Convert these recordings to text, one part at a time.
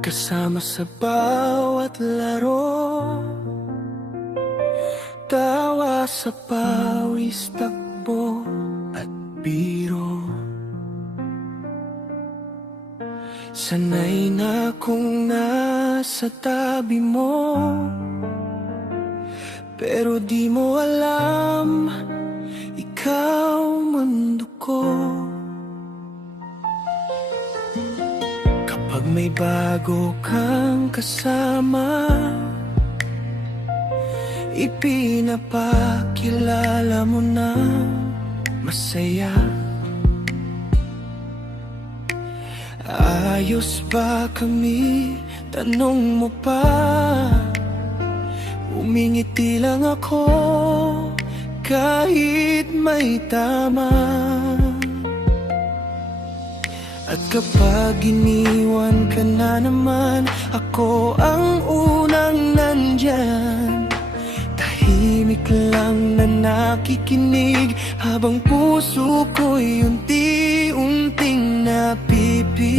Kasama sa bawat laro, tawa sa pawis, takbo at biro. Sanay na kung nasa tabi mo, pero di mo alam, ikaw mundo ko. Kapag may bago kang kasama, ipinapakilala mo na masaya. Ayos ba kami? Tanong mo pa. Umingiti lang ako kahit may tama. At kapag iniwan ka na naman, ako ang unang nandyan. Tahimik lang na nakikinig habang puso ko'y unti-unting napipilas.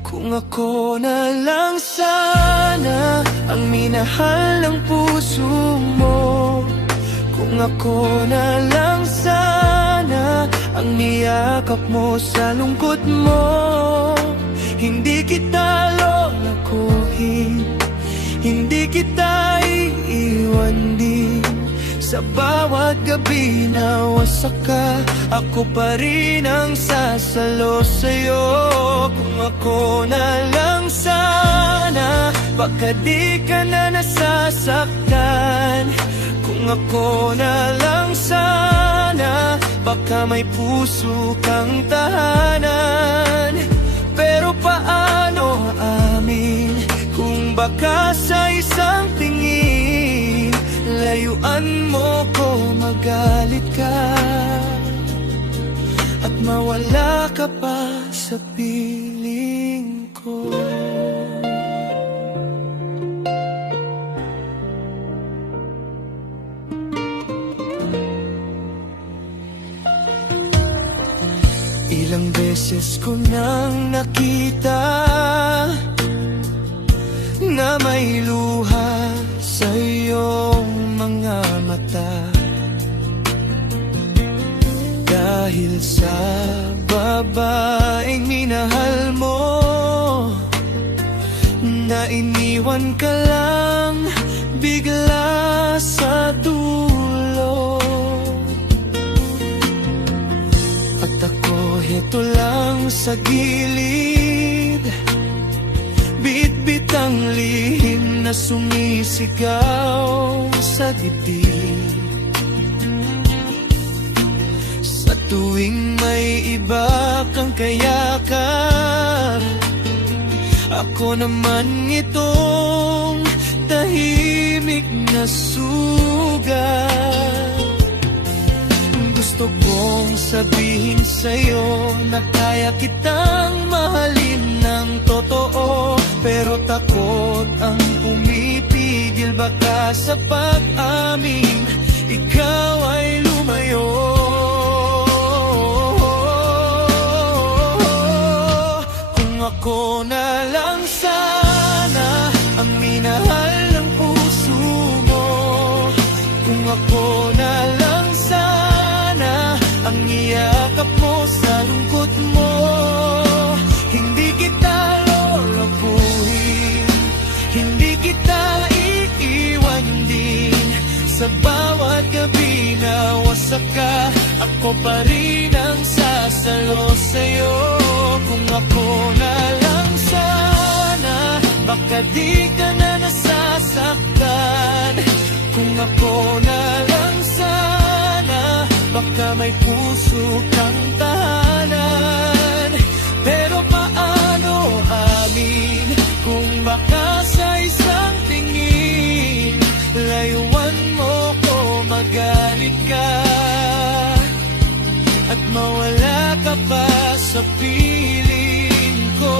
Kung ako na lang sana ang minahal ng puso mo, kung ako na lang sana ang niyakap mo sa lungkot mo, hindi kita lolakuhin, hindi kita iiwan din. Sa bawat gabi na wasak ka, ako pa rin ang sasalo sa'yo. Kung ako na lang sana, baka di ka na nasasaktan. Kung ako na lang sana, baka may puso kang tahanan. Pero paano amin kung baka sa isang tingin layuan mo ko, magalit ka at mawala ka pa sa piling ko. Ilang beses ko nang nakita na may luha sa iyong mga mata, dahil sa babaeng minahal mo, na iniwan ka lang bigla sa dulo. At ako heto lang sa gilid, bit-bit ang lihim na sumisigaw sa dibdib. Sa tuwing may iba kang kayakap, ako naman itong tahimik na sugat. Gusto kong sabihin sa'yo na kaya kitang mahalin ng totoo, pero takot ang pumipigil, baka sa pag-amin ikaw ay lumayo. Kung ako na lang sana ang minahal ng puso mo, kung ako na lang ang iyakap mo sa lungkot mo, hindi kita lolakuhin, hindi kita iiwan din. Sa bawat gabi na wasak ka, ako pa rin ang sasalo sa'yo. Kung ako na lang sana, baka di ka na nasasaktan. Kung ako na lang sana, baka may puso kang tahanan. Pero paano amin kung baka sa isang tingin layuan mo ko, magalit ka at mawala ka pa sa piling ko.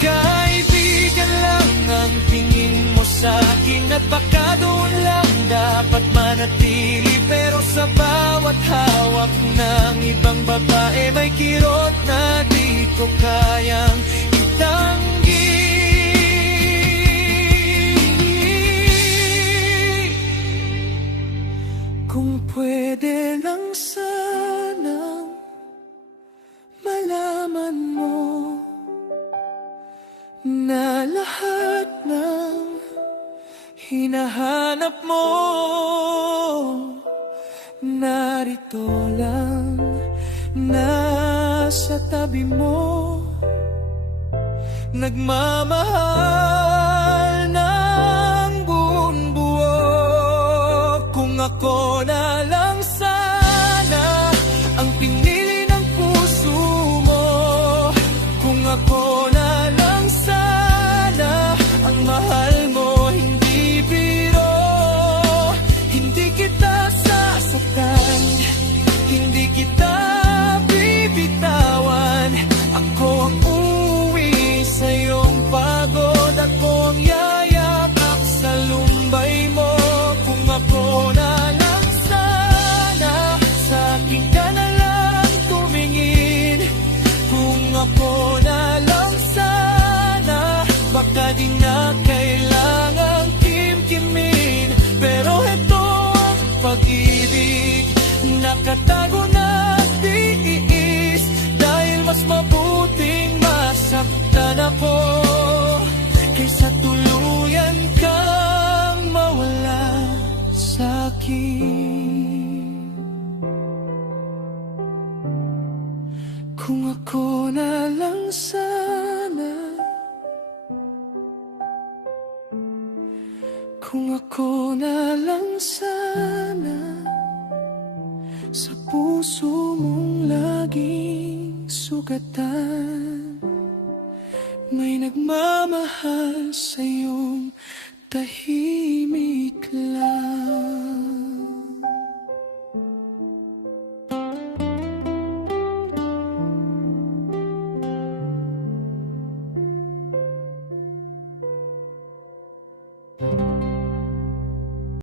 Kaibigan lang ang tingin mo sa'kin, at baka doon lang dapat dapat manatili. Pero sa bawat hawak ng ibang babae, may kirot na di ko kayang itanggi. Kung pwede lang sanang malaman mo na lahat ng hinahanap mo narito lang, nasa tabi mo, nagmamahal ng buong buo. Kung ako na lang sana ang pinili ng puso mo, kung ako na lang sana ang mahal mo, hindi biro. Hindi kita sasaktan, hindi kita bibitawan. Ako ang uuwi sa iyong pagod, ako ang yayakap sa lumbay mo. Kung ako na lang sana, sa akin ka na lang tumingin. Kung ako na lang sana, baka di na kailangang kimkimin. Pero ito ang pag-ibig, nakatago na tiis. Dahil mas mabuting masaktan ako kaysa tuluyan kang mawala sa'kin. Kung ako na lang sana, kung ako na lang sana, sa puso mong laging sugatan, may nagmamahal sa'yong tahimik lang.